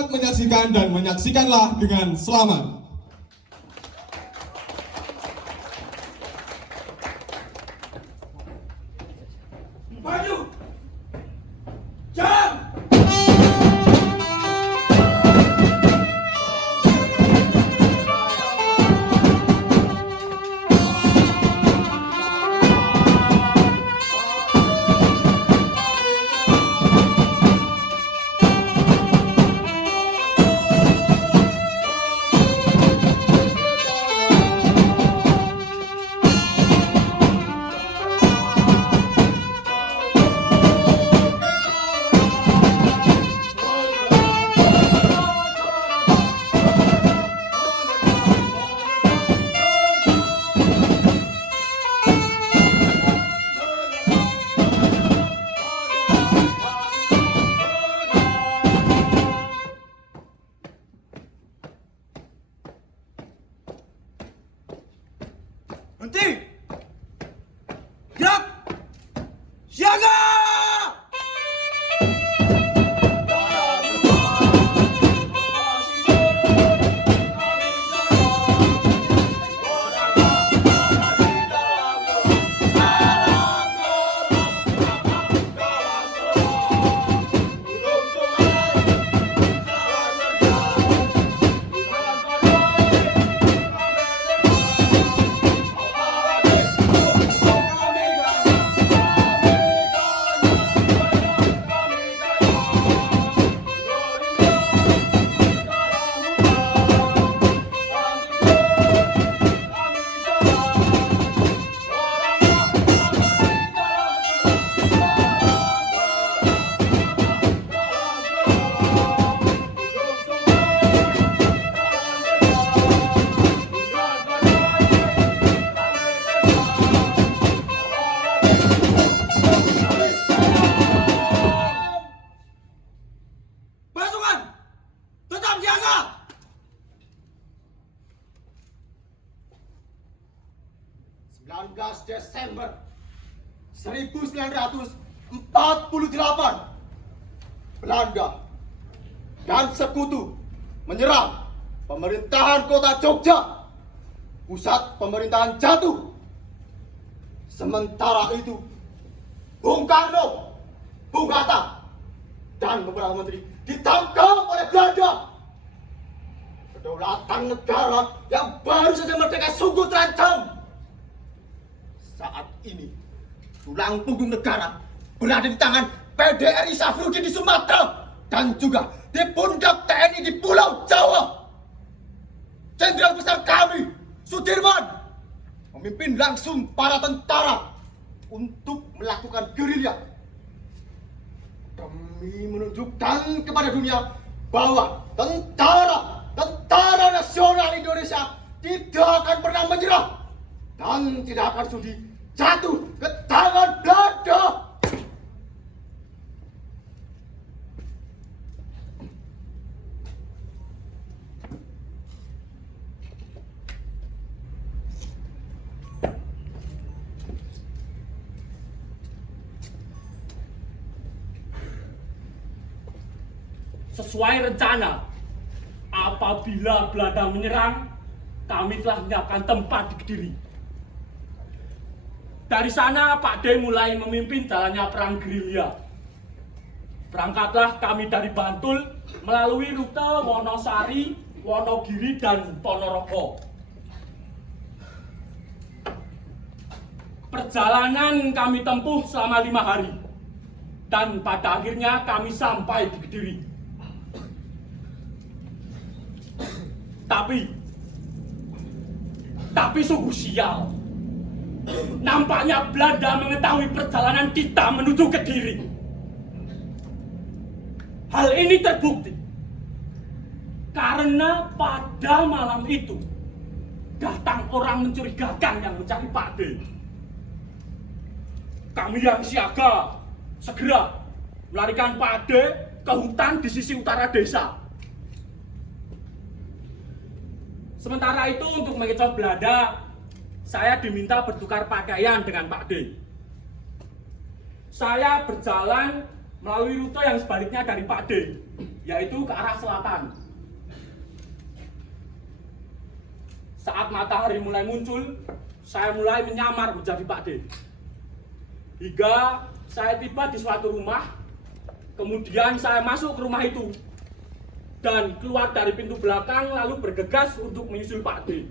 Selamat menyaksikan dan menyaksikanlah dengan selamat. Maju! Jam! Henti! Gerak! Siaga! Pasukan! Tetap siaga! Desember 1948, Belanda dan sekutu menyerang pemerintahan kota Jogja. Pusat pemerintahan jatuh. Sementara itu, Bung Karno, Bung Hatta, dan beberapa menteri ditangkap oleh Belanda. Kedaulatan negara yang baru saja merdeka sungguh terancam. Saat ini, tulang punggung negara berada di tangan PDRI Safrudin di Sumatera dan juga di pundak TNI di Pulau Jawa. Jenderal besar kami, Sudirman, memimpin langsung para tentara untuk melakukan gerilya demi menunjukkan kepada dunia bahwa tentara nasional Indonesia tidak akan pernah menyerah dan tidak akan sudi jatuh ke tangan Belanda. Sesuai rencana, apabila Belanda menyerang, kami telah menyiapkan tempat di Kediri. Dari sana Pak D mulai memimpin jalannya perang gerilya. Berangkatlah kami dari Bantul melalui rute Wonosari, Wonogiri, dan Ponorogo. Perjalanan kami tempuh selama 5 hari. Dan pada akhirnya kami sampai di Kediri. Tapi sungguh sial. Nampaknya Belanda mengetahui perjalanan kita menuju Kediri. Hal ini terbukti karena pada malam itu datang orang mencurigakan yang mencari Pak D. Kami yang siaga segera melarikan Pak D ke hutan di sisi utara desa. Sementara itu untuk mengecoh Belanda, saya diminta bertukar pakaian dengan Pak D. Saya berjalan melalui rute yang sebaliknya dari Pak D. yaitu ke arah selatan. Saat matahari mulai muncul, saya mulai menyamar menjadi Pak D. Hingga saya tiba di suatu rumah, kemudian saya masuk ke rumah itu dan keluar dari pintu belakang lalu bergegas untuk menyusul Pak D.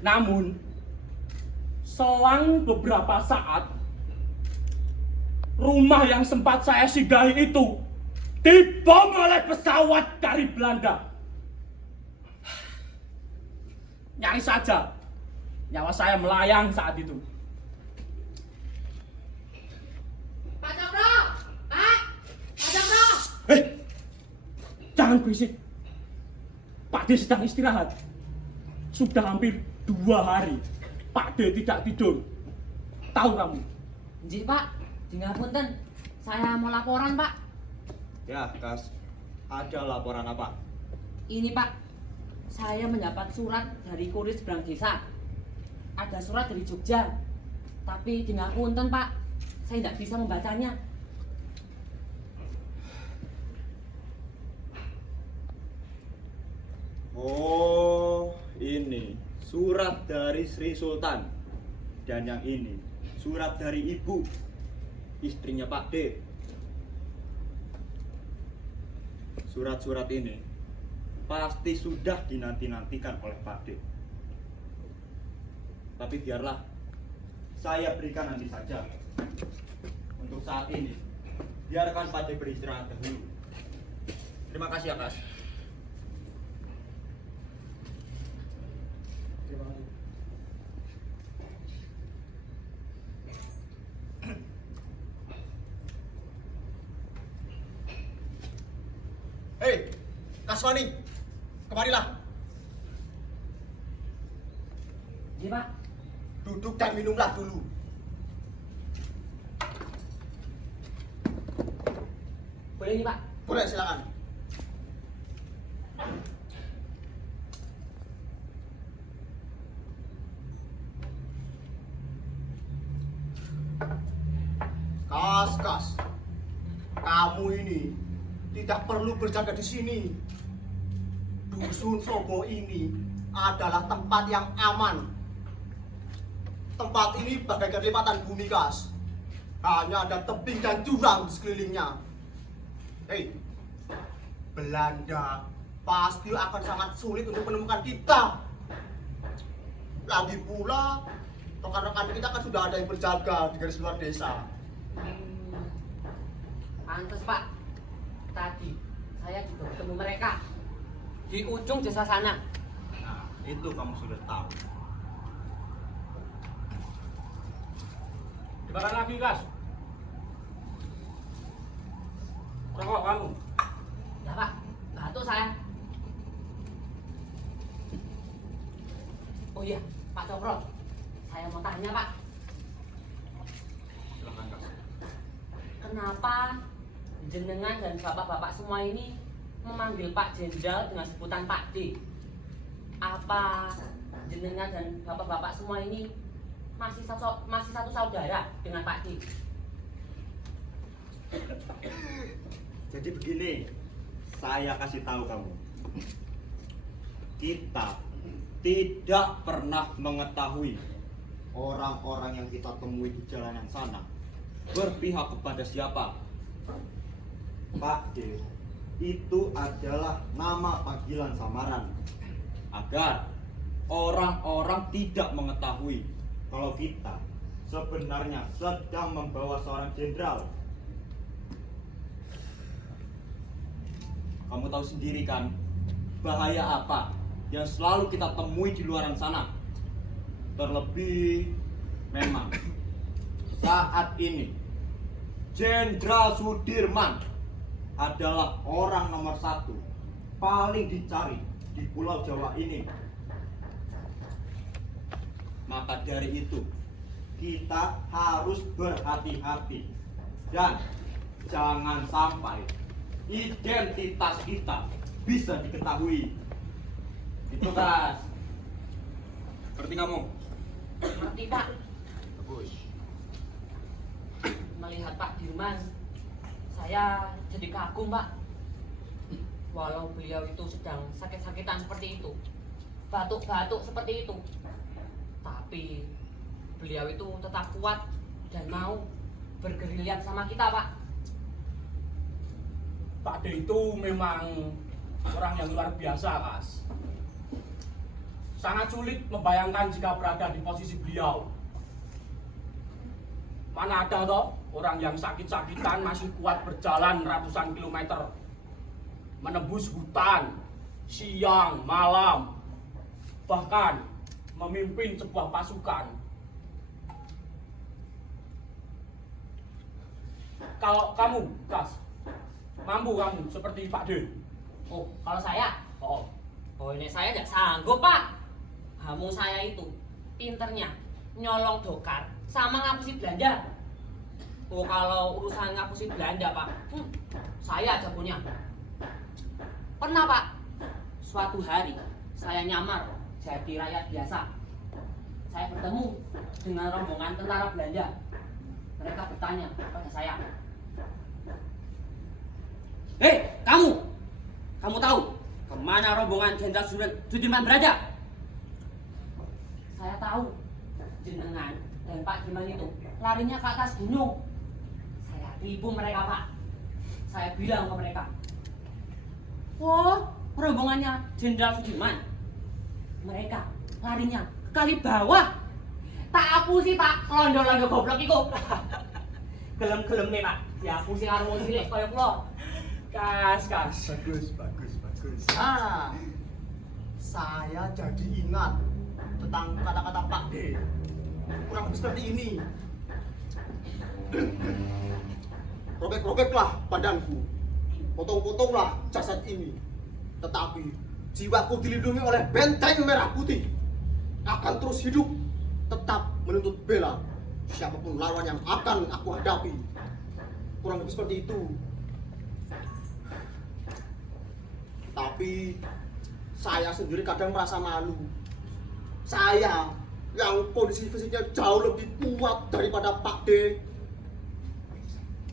Namun, selang beberapa saat, rumah yang sempat saya singgahi itu dibom oleh pesawat dari Belanda. Nyaris saja nyawa saya melayang saat itu. Pak Cokro! Pak! Pak Cokro! Hei, jangan berisik. Pak D sedang istirahat. Sudah hampir 2 hari Pak D tidak tidur. Tahu kamu? Nggih, Pak. Dingapunten. Saya mau laporan, Pak. Ya, Kas. Ada laporan apa? Ini, Pak. Saya mendapat surat dari kurir seberang desa. Ada surat dari Jogja. Tapi dingapunten, Pak. Saya tidak bisa membacanya. Oh, ini surat dari Sri Sultan. Dan yang ini surat dari ibu, istrinya Pak D. Surat-surat ini pasti sudah dinanti-nantikan oleh Pak D. Tapi biarlah saya berikan nanti saja. Untuk saat ini biarkan Pak D beristirahat dahulu. Terima kasih ya, Kas. Terima kasih. Hei, Kaswani, kemarilah. Nggih, Pak. Duduk dan minumlah dulu. Boleh nih, Pak. Boleh, silakan. Kas, kamu ini tidak perlu berjaga di sini. Dusun Sobo ini adalah tempat yang aman. Tempat ini bagaikan lipatan bumi, Kas. Hanya ada tebing dan jurang di sekelilingnya. Hei, Belanda pasti akan sangat sulit untuk menemukan kita. Lagi pula, rekan-rekan kita kan sudah ada yang berjaga di garis luar desa. Pantes, Pak. Tadi saya juga ketemu mereka di ujung desa sana. Nah, itu kamu sudah tahu. Dibakar lagi, Kas. Rokok kamu. Ya, Pak. Batuk saya. Oh iya, Pak Cokro. Saya mau tanya, Pak. Silakan, Kas. Kenapa jenengan dan bapak-bapak semua ini memanggil Pak Jenderal dengan sebutan Pak D? Apa jenengan dan bapak-bapak semua ini masih satu saudara dengan Pak D? Jadi begini, saya kasih tahu kamu. Kita tidak pernah mengetahui orang-orang yang kita temui di jalanan sana berpihak kepada siapa. Pak D itu adalah nama panggilan samaran agar orang-orang tidak mengetahui kalau kita sebenarnya sedang membawa seorang jenderal. Kamu tahu sendiri kan bahaya apa yang selalu kita temui di luaran sana. Terlebih memang saat ini Jenderal Sudirman adalah orang nomor 1 paling dicari di Pulau Jawa ini. Maka dari itu kita harus berhati-hati dan jangan sampai identitas kita bisa diketahui. Itu, Kas. Ngerti kamu? Ngerti, Pak. Bagus. melihat Pak Dirman, saya jadi kagum, Pak. Walau beliau itu sedang sakit-sakitan seperti itu, batuk-batuk seperti itu, tapi beliau itu tetap kuat dan mau bergerilya sama kita, Pak. Pak D itu memang orang yang luar biasa, Mas. Sangat sulit membayangkan jika berada di posisi beliau. Mana ada toh orang yang sakit-sakitan masih kuat berjalan ratusan kilometer, menembus hutan, siang, malam, bahkan memimpin sebuah pasukan. Kalau kamu, Kas, mampu kamu seperti Pak D? Oh, kalau saya? Oh, Ini saya nggak sanggup, Pak. Kamu saya itu pinternya nyolong dokar sama ngapusi Belanda. Oh, kalau urusan ngapusi Belanda, Pak, saya aja punya. Pernah, Pak, suatu hari saya nyamar jadi rakyat biasa. Saya bertemu dengan rombongan tentara Belanda. Mereka bertanya pada saya, "Hei, kamu tahu kemana rombongan Jenderal Sudirman berada?" Saya tahu jenengan dan Pak Dirman itu larinya ke atas gunung. Saya tipu mereka, Pak. Saya bilang ke mereka, "Wah, rombongannya Jenderal Sudirman. Mereka larinya ke kali bawah." Tak apusi, Pak, londo-londo goblok itu. Gelem-gelem nih, Pak. Diapusi karo wong cilik kaya kula. Kas. Bagus. Ah, saya jadi ingat tentang kata-kata Pak D. Kurang lebih seperti ini. Robek-robeklah badanku, potong-potonglah jasad ini, tetapi jiwaku dilindungi oleh benteng merah putih. Akan terus hidup, tetap menuntut bela siapapun lawan yang akan aku hadapi. Kurang lebih seperti itu. Tapi saya sendiri kadang merasa malu. Saya yang kondisi fisiknya jauh lebih kuat daripada Pak D.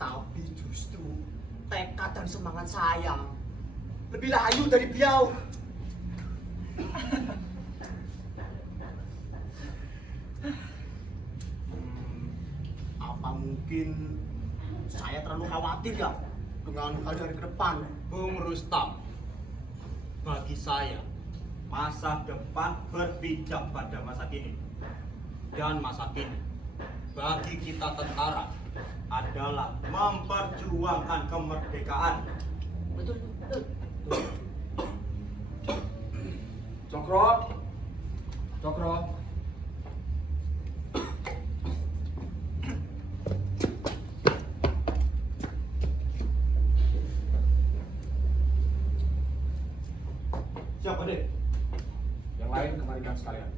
Tapi justru tekad dan semangat saya lebih layu dari beliau. Apa mungkin saya terlalu khawatir ya dengan hari-hari ke depan? Bung Rustam, bagi saya masa depan berpijak pada masa kini, dan masa kini bagi kita tentara adalah memperjuangkan kemerdekaan. Betul. Cokro. Siapa deh? Yang lain kemarikan sekalian.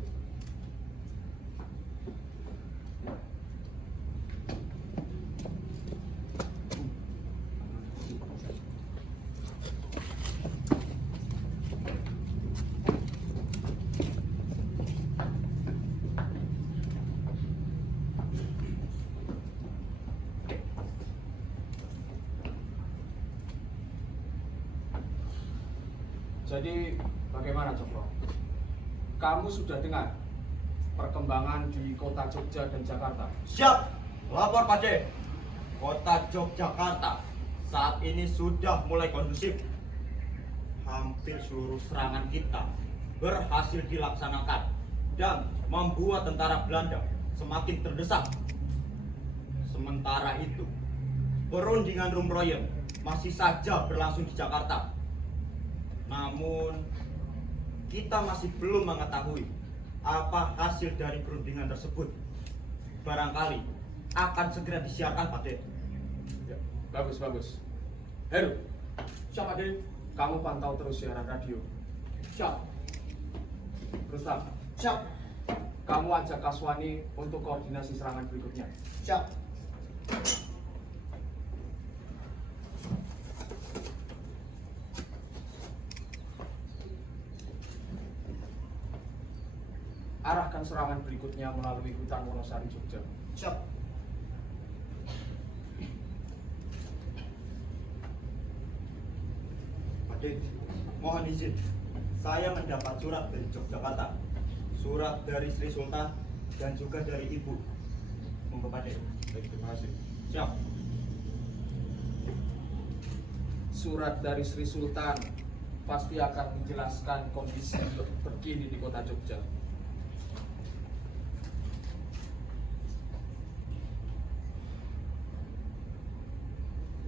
Jadi bagaimana, Cokro? Kamu sudah dengar perkembangan di kota Jogja dan Jakarta? Siap, lapor Pak D. Kota Yogyakarta saat ini sudah mulai kondusif. Hampir seluruh serangan kita berhasil dilaksanakan dan membuat tentara Belanda semakin terdesak. Sementara itu, perundingan Rumroyen masih saja berlangsung di Jakarta. Namun, kita masih belum mengetahui apa hasil dari perundingan tersebut. Barangkali akan segera disiarkan, Pak D. Ya, bagus. Heru, siapa deh? Kamu pantau terus siaran radio. Siap. Rustam, Siap, kamu ajak Kaswani untuk koordinasi serangan berikutnya. siap. Arahkan serangan berikutnya melalui hutan Wonosari, Jogja. Siap. Pakde, mohon izin. Saya mendapat surat dari Yogyakarta, surat dari Sri Sultan dan juga dari Ibu. Monggo Pakde. Baik, terima kasih. Siap. Surat dari Sri Sultan pasti akan menjelaskan kondisi terkini di kota Jogja.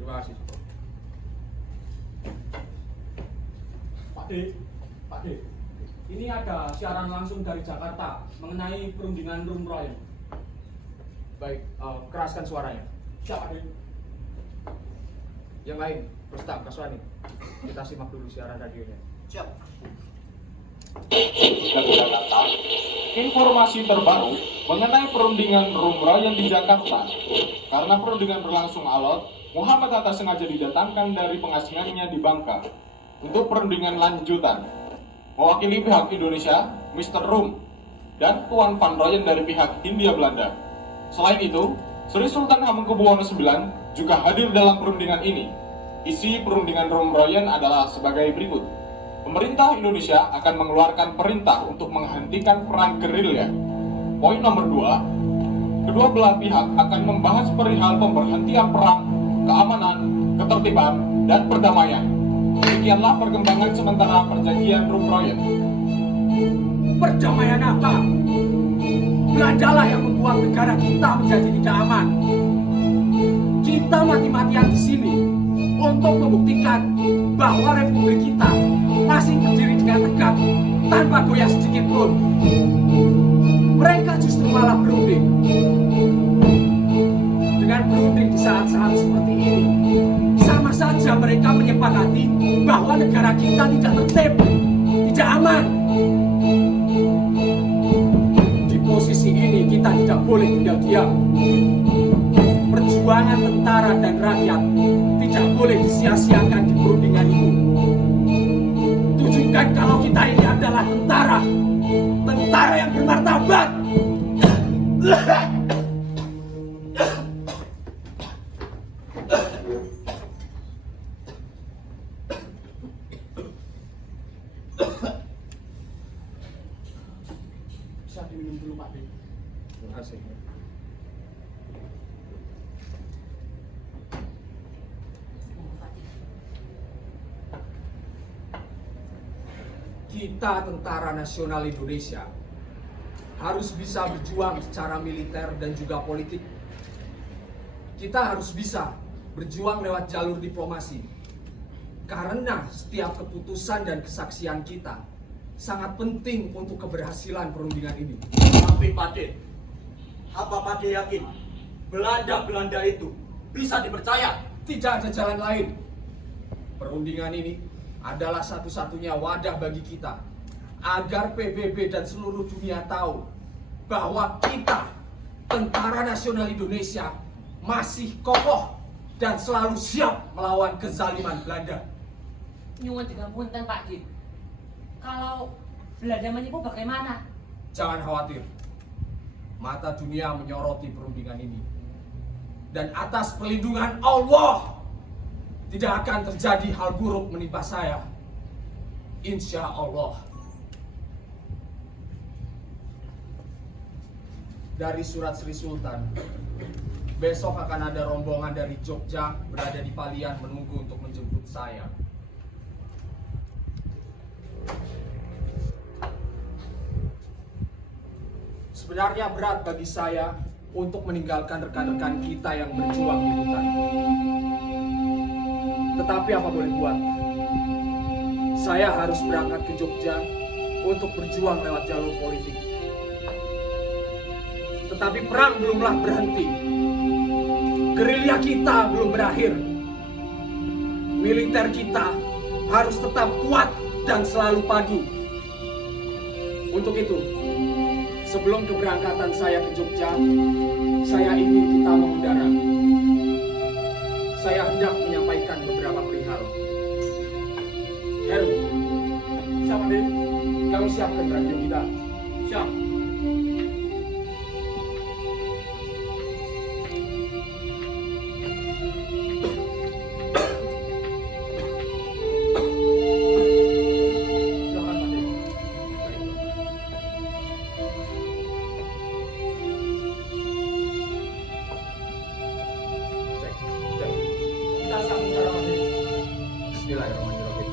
Terima kasih. Pak D, ini ada siaran langsung dari Jakarta mengenai perundingan Room Royal. Baik, keraskan suaranya. Siap, Pak D. Yang lain, Rustam, Kaswani, kita simak dulu siaran radionya. Siap. Informasi terbaru mengenai perundingan Room Royal di Jakarta. Karena perundingan berlangsung alot, Muhammad Hatta sengaja didatangkan dari pengasingannya di Bangka untuk perundingan lanjutan. Mewakili pihak Indonesia, Mr. Room, dan Tuan Van Rooyen dari pihak Hindia Belanda. Selain itu, Sri Sultan Hamengkubuwono IX juga hadir dalam perundingan ini. Isi perundingan Room Rooyen adalah sebagai berikut. Pemerintah Indonesia akan mengeluarkan perintah untuk menghentikan perang gerilya. Poin nomor 2, kedua belah pihak akan membahas perihal pemberhentian perang, keamanan, ketertiban, dan perdamaian. Demikianlah perkembangan sementara perjanjian Room Rooyen. Perdamaian apa? Belanda lah yang membuat negara kita menjadi tidak aman. Kita mati-matian di sini untuk membuktikan bahwa republik kita masih berdiri dengan tegak tanpa goyah sedikit pun. Mereka justru malah berunding. Dengan berunding di saat-saat seperti ini, sama saja mereka menyepakati bahwa negara kita tidak tertib, tidak aman. Di posisi ini kita tidak boleh tinggal diam. Perjuangan tentara dan rakyat tidak boleh disia-siakan di perundingan itu. Tunjukkan kalau kita ini adalah tentara, tentara yang bermartabat. Bisa diminum dulu, Pak D. Terima kasih. Kita Tentara Nasional Indonesia harus bisa berjuang secara militer dan juga politik. Kita harus bisa berjuang lewat jalur diplomasi. Karena setiap keputusan dan kesaksian kita sangat penting untuk keberhasilan perundingan ini. Tapi Pakde, apa Pakde yakin Belanda itu bisa dipercaya? Tidak ada jalan lain. Perundingan ini adalah satu-satunya wadah bagi kita agar PBB dan seluruh dunia tahu bahwa kita, Tentara Nasional Indonesia, masih kokoh dan selalu siap melawan kezaliman Belanda. Nyuwun digampunten Pak D. Kalau Belanda menipu bagaimana? Jangan khawatir. Mata dunia menyoroti perundingan ini. Dan atas perlindungan Allah, tidak akan terjadi hal buruk menimpa saya. Insya Allah. Dari surat Sri Sultan, besok akan ada rombongan dari Jogja berada di Palian menunggu untuk menjemput saya. Sebenarnya berat bagi saya untuk meninggalkan rekan-rekan kita yang berjuang di hutan. Tetapi apa boleh buat? Saya harus berangkat ke Jogja untuk berjuang lewat jalur politik. Tetapi perang belumlah berhenti. Gerilya kita belum berakhir. Militer kita harus tetap kuat dan selalu padu. Untuk itu, sebelum keberangkatan saya ke Jogja, saya ingin kita mengudara. Saya hendak menyampaikan beberapa perihal. Heru, siapa deh? Kamu siapkan radio kita. Siap. Bismillahirrahmanirrahim.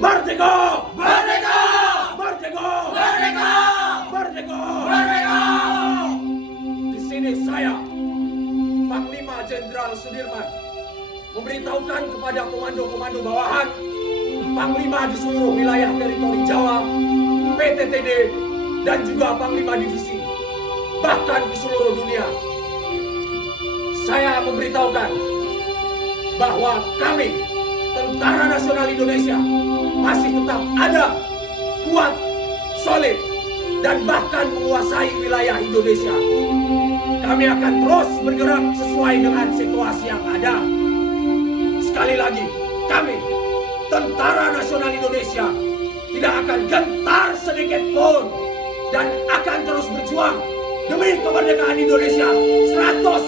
Merdeka! Merdeka! Merdeka! Merdeka! Merdeka! Merdeka! Di sini saya, Panglima Jenderal Sudirman, memberitahukan kepada komando-komando bawahan, Panglima di seluruh wilayah teritori Jawa, PTTD, dan juga Panglima Divisi, bahkan di seluruh dunia. Saya memberitahukan bahwa kami, Tentara Nasional Indonesia, masih tetap ada, kuat, solid, dan bahkan menguasai wilayah Indonesia. Kami akan terus bergerak sesuai dengan situasi yang ada. Sekali lagi, kami, Tentara Nasional Indonesia, tidak akan gentar sedikit pun dan akan terus berjuang demi kemerdekaan Indonesia 100